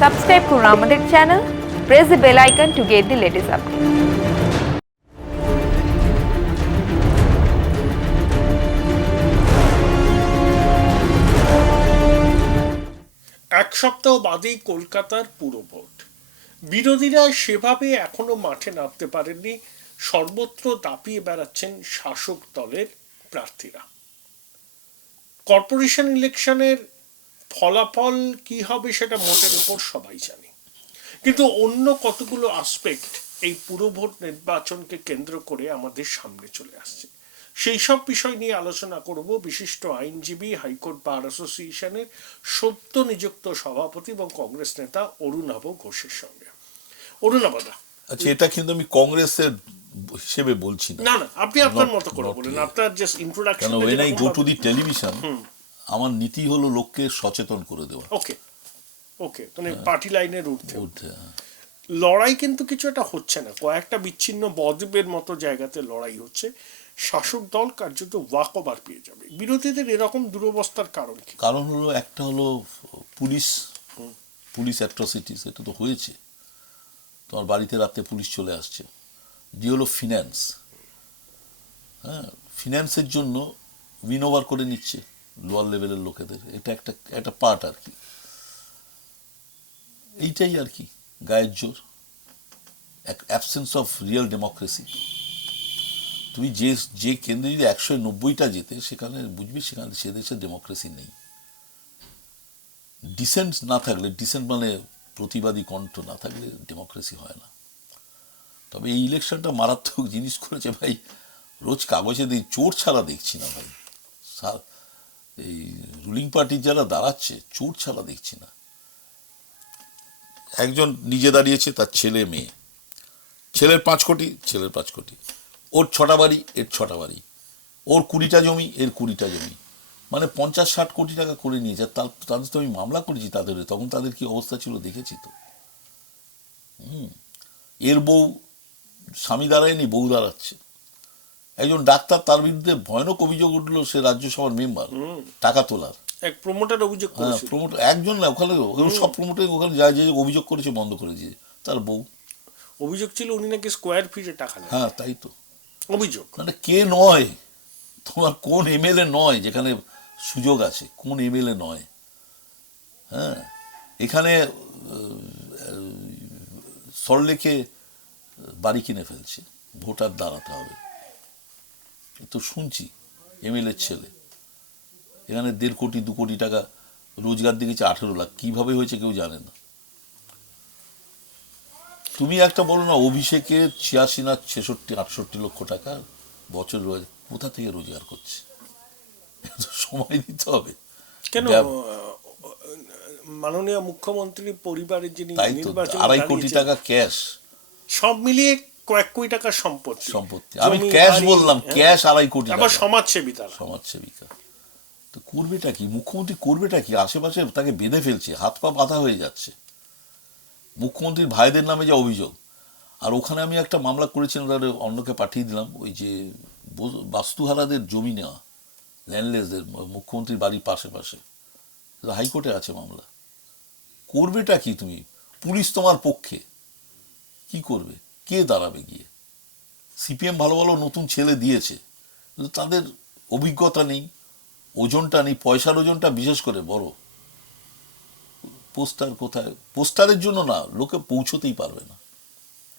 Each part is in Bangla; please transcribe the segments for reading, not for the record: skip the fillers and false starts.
সাবস্ক্রাইব করুন আমাদের channel, press the bell icon to get the latest update. এক সপ্তাহ বাদেই কলকাতার পুরভোট। বিরোধীরা সেভাবে এখনো মাঠে নামতে পারেননি, সর্বত্র দাপিয়ে বেড়াচ্ছেন শাসক দলের প্রার্থীরা। কর্পোরেশন ইলেকশনের ফলাফল কি হবে সেটা মোটের উপর সবাই জানে, কিন্তু অন্য কতগুলো আসপেক্ট এই পুরভোট নির্বাচনকে কেন্দ্র করে আমাদের সামনে চলে আসছে। সেই সব বিষয় নিয়ে আলোচনা করব বিশিষ্ট আইনজীবী, হাইকোর্ট বার অ্যাসোসিয়েশনের সদ্য নিযুক্ত সভাপতি এবং কংগ্রেস নেতা অরুণাভ ঘোষের সঙ্গে। অরুণাভদা, আচ্ছা, এটা কিন্তু আমি কংগ্রেসের হিসেবে বলছি না। না না, আপনি আপনার মতো করে বলেন, আপনার জাস্ট ইন্ট্রোডাকশন। কেন when I go to the television, আমার নীতি হলো লোককে সচেতন করে দেওয়া। ওকে ওকে, মানে পার্টি লাইনের ঊর্ধ্বে ঊর্ধ্বে, হ্যাঁ। লড়াই কিন্তু কিছু একটা হচ্ছে না, কয়েকটা বিচ্ছিন্ন বদ্বীপের মতো জায়গাতে লড়াই হচ্ছে। শাসক দল কার্যত ওয়াক ওভার পেয়ে যাবে। বিরোধীদের এরকম দুরবস্থার কারণ কি? কারণ হলো, একটা হলো পুলিশ অ্যাট্রসিটিস, এটা তো হয়েছে। তোমার বাড়িতে রাতে পুলিশ চলে আসছে। দিয়ে হলো ফিন্যান্স, হ্যাঁ, ফিন্যান্সের জন্য উইন ওভার করে নিচ্ছে লোয়ার লেভেলের লোকেদের। এটা একটা পার্ট আর কি, এইটাই আর কি গায়ের জোর, অ্যাবসেন্স অফ রিয়েল ডেমোক্রেসি। তুমি যে কেন্দ্রে যদি 190টা যেতে, সেখানে বুঝবি সেখানে সে দেশে ডেমোক্রেসি নেই। ডিসেন্ট না থাকলে, ডিসেন্ট মানে প্রতিবাদী কণ্ঠ না থাকলে ডেমোক্রেসি হয় না। তবে এই ইলেকশনটা মারাত্মক জিনিস করেছে ভাই। রোজ কাগজে চোর ছাড়া দেখছি না ভাই। এই রুলিং পার্টির যারা দাঁড়াচ্ছে, চোর ছাড়া দেখছি না। একজন নিজে দাঁড়িয়েছে, তার ছেলে মেয়ে, ছেলের 5 কোটি, ছেলের 5 কোটি, ওর 6টা বাড়ি, এর 6টা বাড়ি, ওর 20টা জমি, এর 20টা জমি, মানে 50-60 কোটি টাকা করে নিয়েছে। তাদের তো আমি মামলা করেছি তাদের, তখন তাদের কি অবস্থা ছিল দেখেছি তো। এর বউ, স্বামী দাঁড়ায়নি, বউ দাঁড়াচ্ছে। একজন ডাক্তার, তার বিরুদ্ধে ভয়ানক অভিযোগ উঠলো, সে রাজ্যসভার মেম্বার, টাকা তোলার। এক প্রমোটার অভিযোগ হ্যাঁ, করেছে। প্রমোটার একজন না, ওখানে সব প্রমোটার ওখানে যা যে অভিযোগ করেছে বন্ধ করে দিয়েছে, তার বউ। অভিযোগ ছিল উনি নাকি স্কোয়ার ফিটে টাকা নেন। হ্যাঁ, তাই তো। অভিযোগ মানে কে নয়, তোমার কোন এমএলএ নয় যেখানে সুযোগ আছে, কোন এমএলএ নয়। হ্যাঁ, এখানে সল্টলেকে বাড়ি কিনে ফেলছে, ভোটার দাঁড়াতে হবে। এ তো শুনছি এমএলএর ছেলে এখানে 1.5 কোটি 2 কোটি টাকা রোজগার দেখেছে, 18 লাখ। কিভাবে হয়েছে কেউ জানে না। তুমি একটা বলো না, অভিষেকের 86 না 66-68 লক্ষ টাকা বছর কোথা থেকে রোজগার করছে? সময় দিতে হবে। কেন মাননীয় মুখ্যমন্ত্রী পরিবারের যিনি তাই তো, নির্বাচনে 2.5 কোটি দাঁড়িয়েছেন, টাকা ক্যাশ সব মিলিয়ে কয়েক কোটি টাকার সম্পত্তি। আমি জমি, ক্যাশ বাড়ি, বললাম, ক্যাশ 2.5 কোটি আবার টাকা। সমাজসেবী তারা। সমাজসেবিকা তো করবেটা কি? মুখ্যমন্ত্রী করবেটা কি? আশেপাশে তাকে বেঁধে ফেলছে, হাত পা বাঁধা হয়ে যাচ্ছে। মুখ্যমন্ত্রীর ভাইদের নামে যা অভিযোগ। আর ওখানে আমি একটা মামলা করেছিলাম, তাদের অন্যকে পাঠিয়ে দিলাম, ওই যে বাস্তুহারাদের জমি নেওয়া, ল্যান্ডলেসদের, মুখ্যমন্ত্রীর বাড়ির পাশে পাশে, হাইকোর্টে আছে মামলা। করবেটা কি তুমি? পুলিশ তোমার পক্ষে, কি করবে? কে দাঁড়াবে গিয়ে? সিপিএম ভালো ভালো নতুন ছেলে দিয়েছে, কিন্তু তাদের অভিজ্ঞতা নেই, ওজনটা নেই, পয়সার ওজনটা বিশেষ করে বড়। পোস্টার কোথায়? পোস্টারের জন্য না, লোকে পৌঁছতেই পারবে না,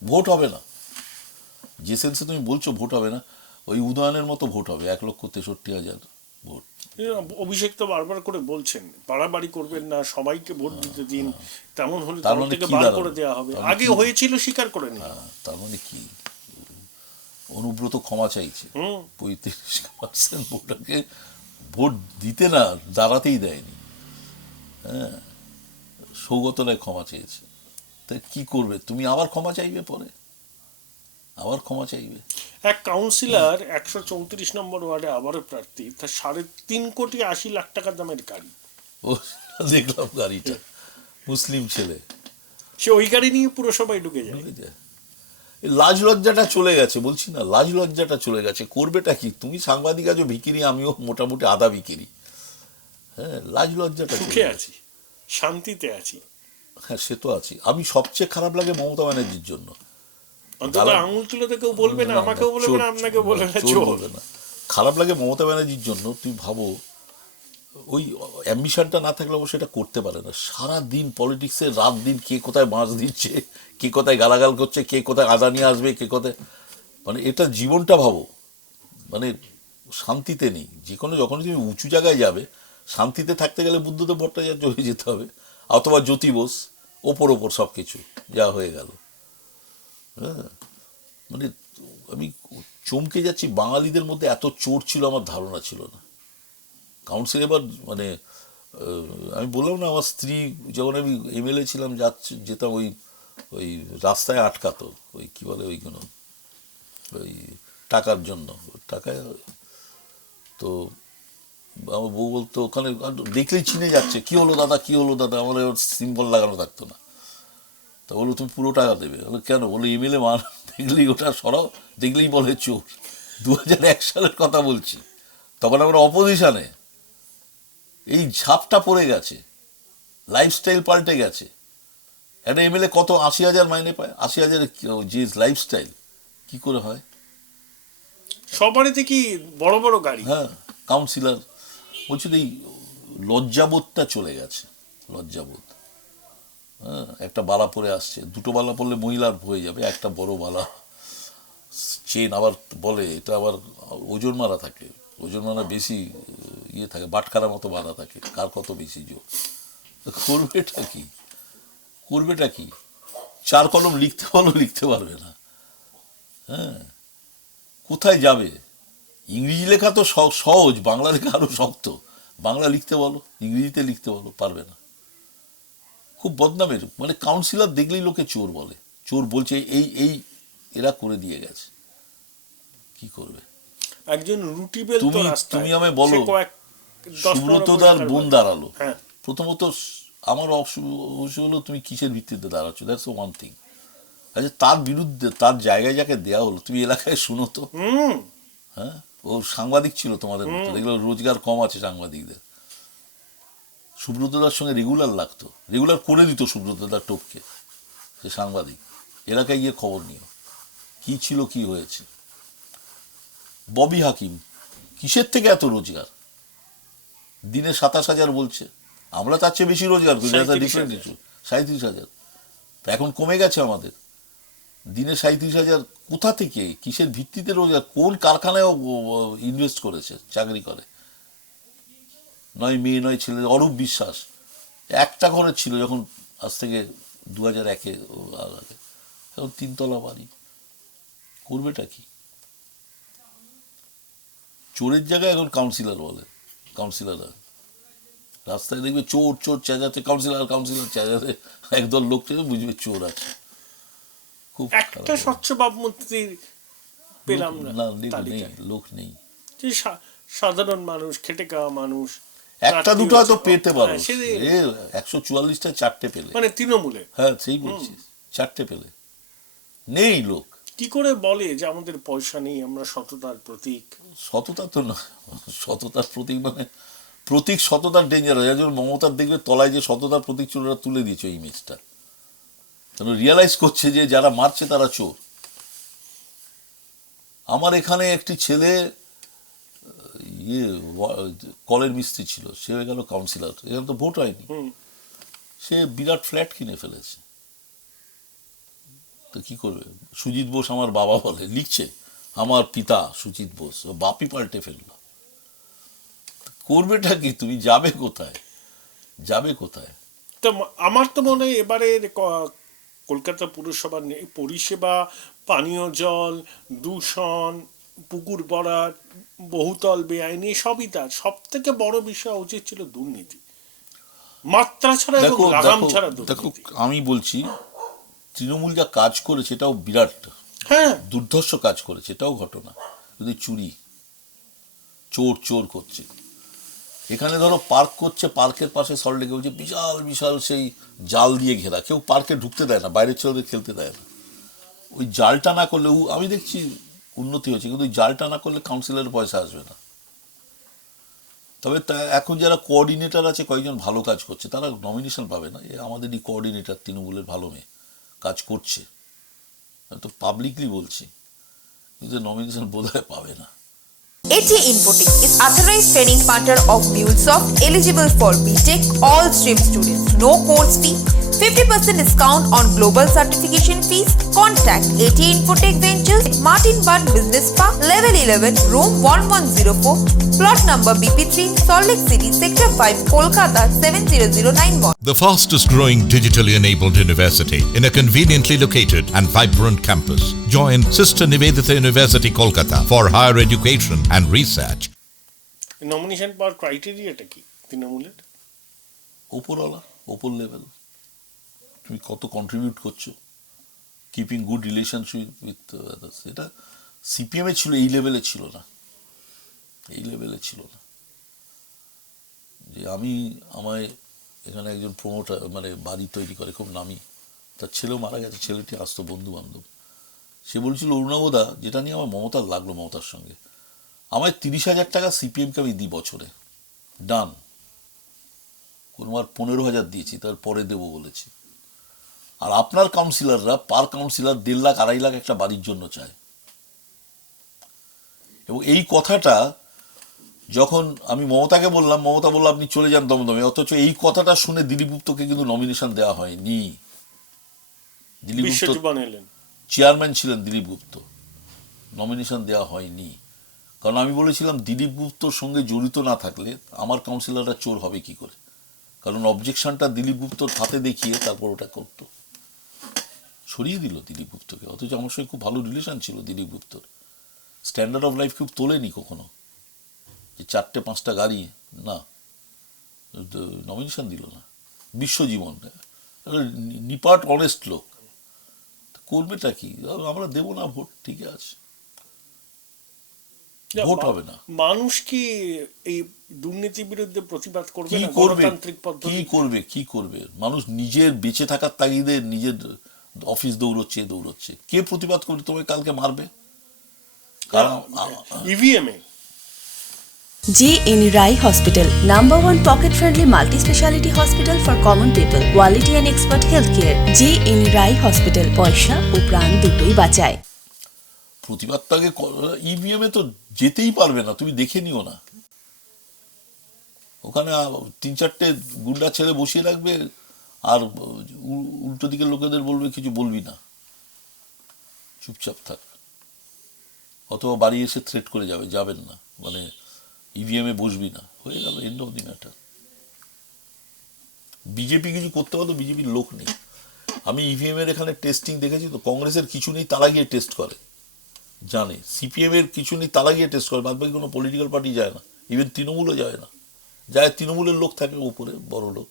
ভোট হবে না। যে সেন্সে তুমি বলছো ভোট হবে না, ওই উদয়নের মতো ভোট হবে, 1,63,000 ভোট। অভিষেক তো বারবার করে বলছেন বাড়াবাড়ি করবেন না, সবাইকে ভোট দিতে দিন, তেমন হলে তার দল মানে থেকে কি বার দাঁড়ালো? করে দেওয়া হবে। তার মানে আগে কি? হয়েছিল, স্বীকার করে নি। তার মানে কি? অনুব্রত ক্ষমা চাইছে। 35% ভোটারকে ভোট দিতে না, দাঁড়াতেই দেয়নি। হ্যাঁ, সৌগত রায় ক্ষমা চেয়েছে। তাই কি করবে তুমি? আবার ক্ষমা চাইবে, পরে আবার ক্ষমা চাইবে। এক কাউন্সিলর 134 নম্বর ওয়ার্ডে আবারও প্রার্থী, তার 3.80 লাখ টাকা দামের গাড়ি। ও, দেখলাম গাড়িটা, মুসলিম ছেলে, সে ওই গাড়ি নিয়ে পুরসভায় ঢুকে যায়। এই লাজ লজ্জাটা চলে গেছে, বলছি না, লাজ লজ্জাটা চলে গেছে। করবেটা কি? তুমি সাংবাদিক আছো ভিকিরি, আমিও মোটামুটি আধা ভিকিরি। হ্যাঁ, লাজ লজ্জাটা সুখে আছি, শান্তিতে আছি। হ্যাঁ, সে তো আছে। আমি সবচেয়ে খারাপ লাগে মমতা ব্যানার্জির জন্য। অন্তত আঙুল তুলে তো কেউ বলবে না, আমাকেও বলবে না, আপনাকেও বলবে না চোর চোর। বলবে না। খারাপ লাগে মমতা ব্যানার্জির জন্য। তুই ভাবো, ওই অ্যাম্বিশনটা না থাকলে অবশ্য এটা করতে পারে না। সারা দিন পলিটিক্সে, রাত দিন কে কোথায় মাছ দিচ্ছে, কে কোথায় গালাগাল করছে, কে কোথায় আদানি আসবে, কে কোথায়, মানে এটা জীবনটা ভাবো, মানে শান্তিতে নেই। যে কোনো যখন তুমি উঁচু জায়গায় যাবে, শান্তিতে থাকতে গেলে বুদ্ধদেব ভট্টাচার্য হয়ে যেতে হবে, অথবা জ্যোতি বোস, ওপর ওপর সব কিছু যা হয়ে গেল। হ্যাঁ, মানে আমি চমকে যাচ্ছি, বাঙালিদের মধ্যে এত চোর ছিল আমার ধারণা ছিল না। কাউন্সিল এবার মানে আমি বললাম না, আমার স্ত্রী যখন আমি এমএলএ ছিলাম যেতাম, ওই ওই রাস্তায় আটকাতো, ওই কি বলে ওইগুলো, ওই টাকার জন্য, টাকায়। তো আমার বউ বলতো ওখানে দেখলেই চিনে যাচ্ছে, কি হলো দাদা, কি হলো দাদা, আমার ওর সিম্বল লাগানো থাকতো না। তা বললো তুমি পুরো টাকা দেবে। বলো কেন? বলো এমএলএ মান, দেখলেই ওটা সরাও, দেখলেই বলে চোর। 2001 সালের কথা বলছি, তখন আমরা অপোজিশনে। এই ঝাপটা পড়ে গেছে, লাইফস্টাইল পাল্টে গেছে। একটা এমএলএ কত 80,000 মাইনে পায়, 80,000 যে লাইফস্টাইল কি করে হয়? সবারই কি বড় বড় গাড়ি। হ্যাঁ, কাউন্সিলর বলছিল এই লজ্জাবোধটা চলে গেছে, লজ্জাবোধ। হ্যাঁ, একটা বালা পরে আসছে, দুটো বালা পরলে মহিলার হয়ে যাবে, একটা বড় বালা চেন, আবার বলে এটা আবার ওজন মারা থাকে, ওজন মারা বেশি ইয়ে থাকে, বাটখারার মতো বাঁধা থাকে, কার কত বেশি জোর। করবেটা কি, করবেটা কি? চার কলম লিখতে বলো, লিখতে পারবে না। হ্যাঁ, কোথায় যাবে? ইংরেজি লেখা তো সহজ, বাংলা লেখা আরো শক্ত। বাংলা লিখতে বলো, ইংরেজিতে লিখতে বলো, পারবে না। খুব বদনামের, মানে কাউন্সিলর দেখলেই লোকে চোর বলে, চোর বলছে, এই এই এরা করে দিয়ে গেছে, কি করবে? একজন রুটি বেল তো রাস্তায়, তুমি আমায় বলো, সে কয়েক 10-15 সুব্রতদার কোটি বোন টাকার দাঁড়ালো, হ্যাঁ, প্রথমত আমার অবশ্য হলো তুমি কিসের ভিত্তিতে দাঁড়াচ্ছ, দ্যাটস ওয়ান থিং। আচ্ছা, তার বিরুদ্ধে, তার জায়গায় যাকে দেওয়া হলো, তুমি এলাকায় শুনো তো। হুম, হ্যাঁ, ও সাংবাদিক ছিল তোমাদের মতো, দেখলো রোজগার কম আছে সাংবাদিকদের। সুব্রতদার সঙ্গে রেগুলার লাগতো, রেগুলার করে দিত সুব্রতদার টোপকে, সে সাংবাদিক। এলাকায় গিয়ে খবর নিও কি ছিল, কি হয়েছে। ববি হাকিম, কিসের থেকে এত রোজগার? দিনে 27,000 বলছে, আমরা তার চেয়ে বেশি রোজগার করি, 37,000 37,000। এখন কমে গেছে আমাদের, দিনে 37,000 কোথা থেকে, কিসের ভিত্তিতে রোজগার? কোন কারখানায় ইনভেস্ট করেছে, চাকরি করে? নয় মেয়ে নয় ছেলে, অরূপ বিশ্বাস একটা ঘরে ছিল যখন, আজ থেকে 2001-এ আগে, এখন 3 তলা বাড়ি। করবেটা কি? চোরের জায়গায় এখন কাউন্সিলর বলে, কাউন্সিলররা রাস্তায় দেখবে চোর চোর চেঁচাচ্ছে, কাউন্সিলর কাউন্সিলর চেঁচাচ্ছে, একদল লোক চেয়ে বুঝবে চোর আছে। খুব একটা স্বচ্ছ ভাবমূর্তি পেলাম না না, নেই, তালিকায়। লোক নেই। যে সাধারণ মানুষ, খেটে খাওয়া মানুষ, একটা দুটো হয়তো পেতে পারো, হ্যাঁ, সে 144টা 4টে পেলে। মানে তৃণমূলে হ্যাঁ, সেই বলছি, 4টে পেলে, নেই লোক। কি করে বলে যে আমাদের পয়সা নেই, আমরা সততার প্রতীক? সততা তো না, সততার প্রতীক মানে, প্রতীক সততার ডেঞ্জার হয়। একজন মমতার দেখবে তলায় যে সততার প্রতীক ছিল, ওরা তুলে দিয়েছে এই ইমেজটা, কারণ রিয়ালাইজ করছে যে যারা মারছে তারা চোর। আমার এখানে একটি ছেলে ইয়ে কলের মিস্ত্রি ছিল, সে হয়ে গেল কাউন্সিলর, এখানে তো ভোট হয়নি, সে বিরাট ফ্ল্যাট কিনে ফেলেছে। তো কি করবে? সুজিত বোস আমার বাবা বলে, লিখছে আমার পিতা সুজিত বোস, ও বাপই পাল্টে ফেললো। করবেটা কি? তুমি যাবে কোথায়, যাবে কোথায়? তো আমার তো মনে হয় এবারের কলকাতা পুরসভার পরিষেবা, পানীয় জল, দূষণ, পুকুর ভরাট, বহুতল বেআইনি, সবই তার সব থেকে বড় বিষয় উচিত ছিল দুর্নীতি, মাত্রা ছাড়া এবং দেখো লাগাম দেখো ছাড়া দেখো, দুর্নীতি। আমি বলছি তৃণমূল যা কাজ করেছে এটাও বিরাট হ্যাঁ, দুর্ধর্ষ কাজ করেছে, এটাও ঘটনা। যদি চুরি, চোর চোর করছে, এখানে ধরো পার্ক করছে, পার্কের পাশে সল্টলেকে বলছে বিশাল বিশাল সেই জাল দিয়ে ঘেরা, কেউ পার্কে ঢুকতে দেয় না, বাইরের ছেলেদের খেলতে দেয় না। ওই জালটা না করলে, আমি দেখছি উন্নতি হয়েছে, কিন্তু ওই জালটা না করলে কাউন্সিলরের পয়সা আসবে না। তবে এখন যারা কোঅর্ডিনেটর আছে কয়েকজন ভালো কাজ করছে, তারা নমিনেশন পাবে না। আমাদেরই কোঅর্ডিনেটর তৃণমূলের ভালো মেয়ে কাজ করছে, তো পাবলিকলি বলছি, কিন্তু নমিনেশন বোধহয় পাবে না। AT Infotech is authorized training partner of MuleSoft, eligible for BTech, all stream students. No course fee, 50% discount on global certification fees. Contact AT Infotech Ventures, Martin Bud Business Park, Level 11, Room 1104, Plot number BP3, Salt Lake City, Sector 5, Kolkata 70091. The fastest growing digitally enabled university in a conveniently located and vibrant campus. Join Sister Nivedita University, Kolkata for higher education and research. Nomination পাওয়ার ক্রাইটেরিয়াটা কি তৃণমূলের? ওপরওয়ালা, ওপর লেভেল, তুমি কত কন্ট্রিবিউট করছো, keeping good relationship with others. এটা সিপিএমে ছিল, এই লেভেলে ছিল না, এই লেভেলে ছিল না। যে আমায় এখানে একজন প্রমোটার, মানে বাড়ি তৈরি করে, খুব নামি, তার ছেলেও মারা গেছে, ছেলেটি আসতো বন্ধু বান্ধব, সে বলছিল অরুণাবদা, যেটা নিয়ে আমার মমতার লাগলো, মমতার সঙ্গে আমায় 30,000 টাকা সিপিএমকে আমি দিই বছরে, ডান। কোনোবার 15,000 দিয়েছি, তার পরে দেবো বলেছি। আর আপনার কাউন্সিলররা পার কাউন্সিলর 1.5 লাখ 2.5 লাখ একটা বাড়ির জন্য চায়। এবং এই কথাটা যখন আমি মমতাকে বললাম, মমতা বলল আপনি চলে যান দমদমে, অথচ এই কথাটা শুনে দিলীপ গুপ্তকে কিন্তু নমিনেশন দেওয়া হয়নি। দিলীপ গুপ্ত চেয়ারম্যান ছিলেন, দিলীপ গুপ্ত, নমিনেশন দেওয়া হয়নি। কারণ আমি বলেছিলাম দিলীপ গুপ্তর সঙ্গে জড়িত না থাকলে আমার কাউন্সিলররা চোর হবে কি করে, কারণ অবজেকশনটা দিলীপ গুপ্তর হাতে দেখিয়ে তারপর ওটা করতো। সরিয়ে দিল দিলীপ গুপ্তকে, অথচ আমার সঙ্গে খুব ভালো রিলেশন ছিল দিলীপ গুপ্তর। স্ট্যান্ডার্ড অফ লাইফ খুব তোলেনি কখনো, যে 4-5টা গাড়ি না, নমিনেশন দিল না। বিশ্বজীবন নিপাট অনেস্ট লোক, করবেটা কি? আমরা দেবো না ভোট, ঠিক আছে, ভোট হবে না। মানুষ কি এই দুর্নীতির বিরুদ্ধে প্রতিবাদ করবে না? কি করবে মানুষ? নিজের বেঁচে থাকার তাগিদে নিজের অফিস দৌড়চ্ছে। কে প্রতিবাদ করবে? তোমায় কালকে মারবে। ইভিএমে G.N. Rai Hospital, #1 pocket-friendly multi-speciality hospital for common people. Quality and expert healthcare. G.N. Rai Hospital, পয়সা ও প্রাণ দুটোই বাঁচায়। প্রতিবাদটাকে ইভিএমে তো যেতেই পারবে না, তুমি দেখে নিও না। ওখানে 3-4টে গুন্ডা ছেলে বসিয়ে রাখবে, আর উল্টো দিকের লোকেদের বলবে কিছু বলবি না, চুপচাপ থাক, অথবা বাড়ি এসে থ্রেট করে যাবেন না, মানে ইভিএমে বসবি না, হয়ে গেল, end of the matter. BJP কিছু করতে পারতো, বিজেপির লোক নেই। আমি ইভিএম এর এখানে টেস্টিং দেখেছি তো, কংগ্রেসের কিছু নেই, তারা গিয়ে টেস্ট করে, জানে। সিপিএম এর কিছু নেই, তারা গিয়ে টেস্ট করে, বাদ বাকি কোনো পলিটিক্যাল পার্টি যায় না, ইভেন তৃণমূলও যায় না। যায় তৃণমূলের লোক থাকে উপরে, বড় লোক।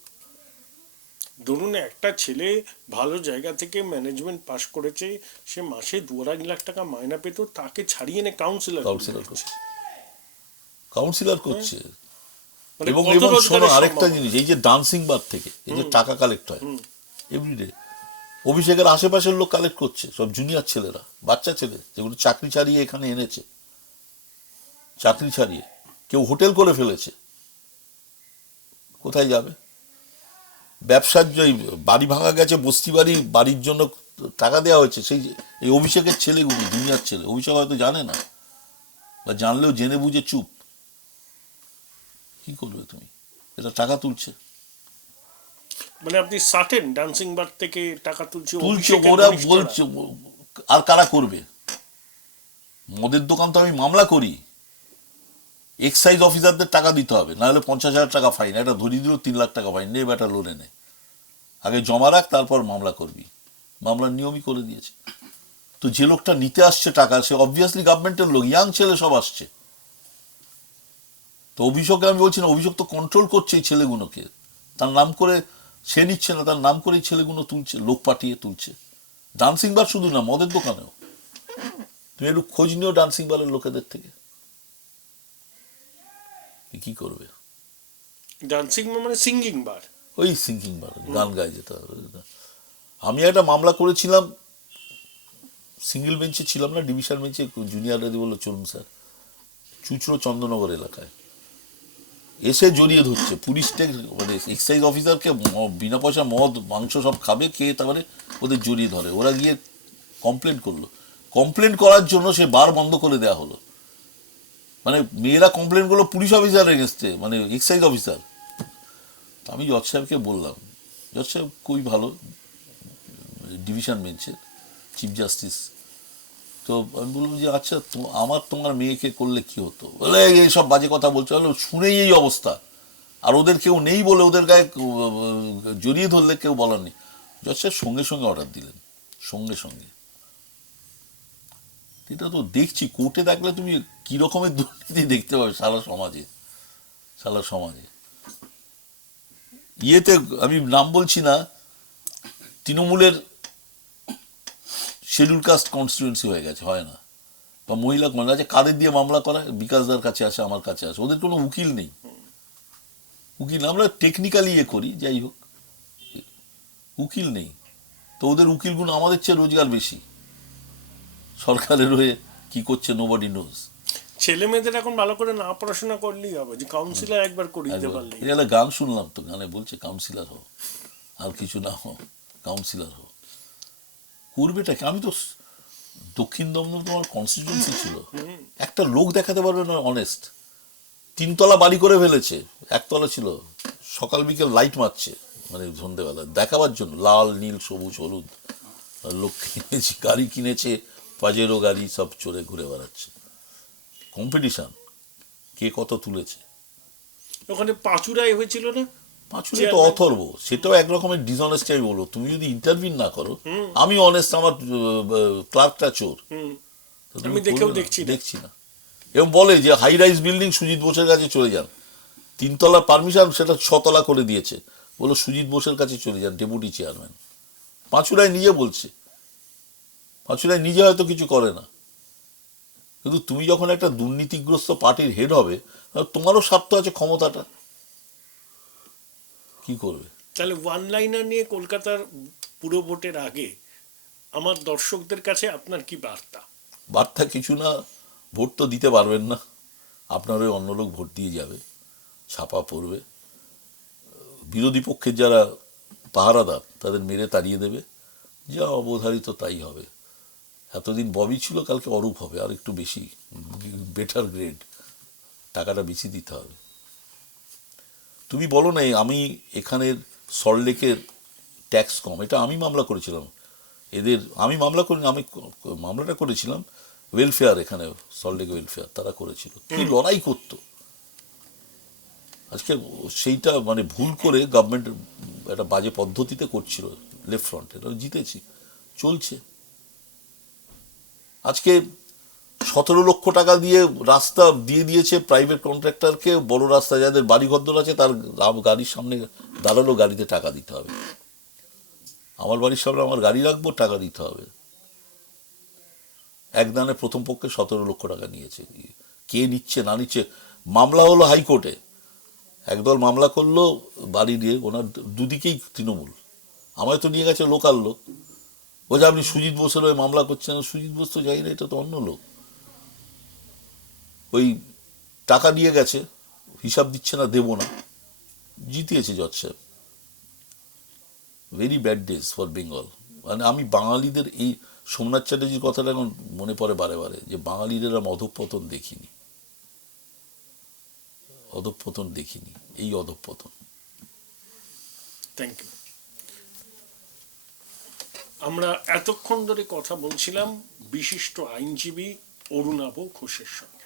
ধরুন একটা ছেলে ভালো জায়গা থেকে ম্যানেজমেন্ট পাস করেছে, সে মাসে 2-2.5 লাখ টাকা মাইনা পেত, তাকে ছাড়িয়ে এনে কাউন্সিলর করছে। এবং শোনো আরেকটা জিনিস, এই যে ডান্সিং বার থেকে এই যে টাকা কালেক্ট হয় এভরিডে, অভিষেকের আশেপাশের লোক কালেক্ট করছে, সব জুনিয়র ছেলেরা, বাচ্চা ছেলে, যেগুলো চাকরি ছাড়িয়ে এখানে এনেছে, চাকরি ছাড়িয়ে কেউ হোটেল করে ফেলেছে, কোথায় যাবে? ব্যবসার বাড়ি ভাঙা গেছে, বস্তি বাড়ির জন্য টাকা দেওয়া হয়েছে, সেই এই অভিষেকের ছেলেগুলো, জুনিয়র ছেলে। অভিষেক হয়তো জানে না, বা জানলেও জেনে বুঝে চুপ। কি করবে তুমি? এটা টাকা তুলছে, মানে আপনি সার্টেন ডান্সিং বার থেকে টাকা তুলছে, ওরা বলছে। আর কারা করবে? মদের দোকান তো আমি মামলা করি, এক্সাইজ অফিসারদের টাকা দিতে হবে, নাহলে 50,000 টাকা ফাইন। একটা ধরিয়ে দিল 3 লাখ টাকা ফাইন, নে বেটা লোনে নে, আগে জমা রাখ, তারপর মামলা করবি। মামলার নিয়মই করে দিয়েছে। তো যে লোকটা নিতে আসছে টাকা, সে অবভিয়াসলি গভর্নমেন্টের লোক, ইয়াং ছেলে সব আসছে। তো অভিষেককে আমি বলছি না, অভিষেক তো কন্ট্রোল করছে এই ছেলেগুলোকে, তার নাম করে সে নিচ্ছে না, তার নাম করে এই ছেলেগুলো তুলছে, লোক পাঠিয়ে তুলছে। ডান্সিং বার শুধু না, মদের দোকানেও। তুমি একটু খোঁজ নিও ডান্সিং বারের লোকেদের থেকে, কি করবে? ডান্সিং মানে সিঙ্গিং বার, ওই সিঙ্গিং বার, গান গায় যেটা। আমি একটা মামলা করেছিলাম, সিঙ্গেল বেঞ্চে ছিলাম না, ডিভিশন বেঞ্চে, জুনিয়ররা বললো চলুন স্যার, চুচড়ো চন্দ্রনগর এলাকায় এসে জড়িয়ে ধরছে পুলিশ মানে এক্সাইজ অফিসারকে বিনা পয়সা মদ মাংস সব খাবে খেয়ে তারপরে ওদের জড়িয়ে ধরে। ওরা গিয়ে কমপ্লেন করলো, কমপ্লেন করার জন্য সে বার বন্ধ করে দেওয়া হলো। মানে মেয়েরা কমপ্লেন করলো পুলিশ অফিসার এগেনস্টে, মানে এক্সাইজ অফিসার। আমি জজ সাহেবকে বললাম, জজ সাহেব খুবই ভালো ডিভিশন বেঞ্চের চিফ জাস্টিস। তো আমি বললাম যে আচ্ছা তোমার মেয়েকে করলে কি হতো? বলে এইসব বাজে কথা বলছে। শুনেই এই অবস্থা, আর ওদের কেউ নেই বলে ওদের গায়ে জড়িয়ে ধরলে কেউ বলার নেই। জজ সাহেব সঙ্গে সঙ্গে অর্ডার দিলেন, সঙ্গে সঙ্গে। এটা তো দেখছি কোর্টে দেখলে তুমি কি রকমের দুর্নীতি দেখতে পাবে সারা সমাজে। ইয়েতে আমি নাম বলছি না, তৃণমূলের শিডিউল কাস্ট কনস্টিটিউয়েন্সি হয়ে গেছে, হয় না, বা মহিলা আছে, কাদের দিয়ে মামলা করা? বিকাশদার কাছে আসে, আমার কাছে আসে, ওদের কোনো উকিল নেই। আমরা টেকনিক্যালি করি, যাই হোক, উকিল নেই। তো ওদের উকিলগুলো আমাদের চেয়ে রোজগার বেশি। সরকারের হয়ে কি করছে নোবডি নোজ। ছেলে মেয়েদের এখন ভালো করে না পড়াশোনা করলেই হবে, যে কাউন্সিলর একবার করে দিতে পারলে। এটা গান শুনলাম তো, গানে বলছে কাউন্সিলর হও, আর কিছু না হও, কাউন্সিলর হও। করবেটাকে, আমি তো দক্ষিণ দমদম তোমার কনস্টিটিউয়েন্সি ছিল, একটা লোক দেখাতে পারবে না অনেস্ট। 3 তলা বাড়ি করে ফেলেছে, 1 তলা ছিল, সকাল বিকেল লাইট মারছে, মানে সন্ধ্যেবেলা দেখাবার জন্য, লাল নীল সবুজ হলুদ। লোক কিনেছে, গাড়ি কিনেছে, পাজেরো গাড়ি সব চড়ে ঘুরে বেড়াচ্ছে। কম্পিটিশন, কে কত তুলেছে। ওখানে পাঁচুরাই হয়েছিল না, পাঁচুরে তো অথর্ব, সেটাও এক রকমের ডিসঅনেস্টি। আমি বলবো তুমি যদি ইন্টারভিউ না করো, আমি অনেস্ট, আমার ক্লার্কটা চোর, আমি দেখছি না। এবং বলে যে হাই রাইজ বিল্ডিং সুজিত বোসের কাছে চলে যান, 3 তলার পারমিশন সেটা 6 তলা করে দিয়েছে, বলো সুজিত বোসের কাছে চলে যান, ডেপুটি চেয়ারম্যান। পাঁচুরাই নিজে বলছে, পাঁচুরাই নিজে হয়তো কিছু করে না, কিন্তু তুমি যখন একটা দুর্নীতিগ্রস্ত পার্টির হেড হবে, তোমারও স্বার্থ আছে ক্ষমতাটা, কি করবে? তাহলে ওয়ান লাইনার নিয়ে কলকাতার পুরো ভোটের আগে আমার দর্শকদের কাছে আপনার কি বার্তা? বার্তা কিছু না, ভোট তো দিতে পারবেন না, আপনার ওই অন্য লোক ভোট দিয়ে যাবে, ছাপা পড়বে, বিরোধী পক্ষের যারা পাহারাদার তাদের মেরে তাড়িয়ে দেবে, যা অবধারিত তাই হবে। এতদিন ববি ছিল, কালকে অরূপ হবে, আর একটু বেশি, বেটার গ্রেড, টাকাটা বেশি দিতে হবে। তুমি বলো না আমি এখানের সল্টলেকের ট্যাক্স কম, এটা আমি মামলা করেছিলাম, আমি মামলা করিনি, আমি মামলাটা করেছিলাম ওয়েলফেয়ার, এখানে সল্টলেক ওয়েলফেয়ার তারা করেছিল, কি লড়াই করতো। আজকে সেইটা মানে ভুল করে গভর্নমেন্ট একটা বাজে পদ্ধতিতে করছিল, লেফট ফ্রন্ট, এটা জিতেছি, চলছে। আজকে 17 লক্ষ টাকা দিয়ে রাস্তা দিয়ে দিয়েছে প্রাইভেট কন্ট্রাক্টরকে, বড় রাস্তা যাদের বাড়িঘর আছে তার গাড়ির সামনে দাঁড়ালো, গাড়িতে টাকা দিতে হবে। আমার বাড়ির সামনে আমার গাড়ি রাখবো, টাকা দিতে হবে। একদানে প্রথম পক্ষে 17 লক্ষ টাকা নিয়েছে। কে নিচ্ছে না নিচ্ছে, মামলা হলো হাইকোর্টে, একদল মামলা করলো বাড়ি দিয়ে, ওনার দুদিকেই তৃণমূল, আমায় তো নিয়ে গেছে লোকাল লোক, বলছে আপনি সুজিত বোসের ওই মামলা করছেন। সুজিত বোস তো যাই না, এটা তো অন্য লোক। ওই টাকা নিয়ে গেছে, হিসাব দিচ্ছে না, দেবো না, জিতিয়েছে জজ সাহেব। Very bad days for Bengal. মানে আমি বাঙালিদের, এই সোমনাথ চ্যাটার্জির কথাটা এখন মনে পড়ে বারে বারে, যে বাঙালিদের অধঃপতন দেখিনি, অধঃপতন দেখিনি, এই অধঃপতন। Thank you. আমরা এতক্ষণ ধরে কথা বলছিলাম বিশিষ্ট আইনজীবী অরুণাভ ঘোষের সঙ্গে।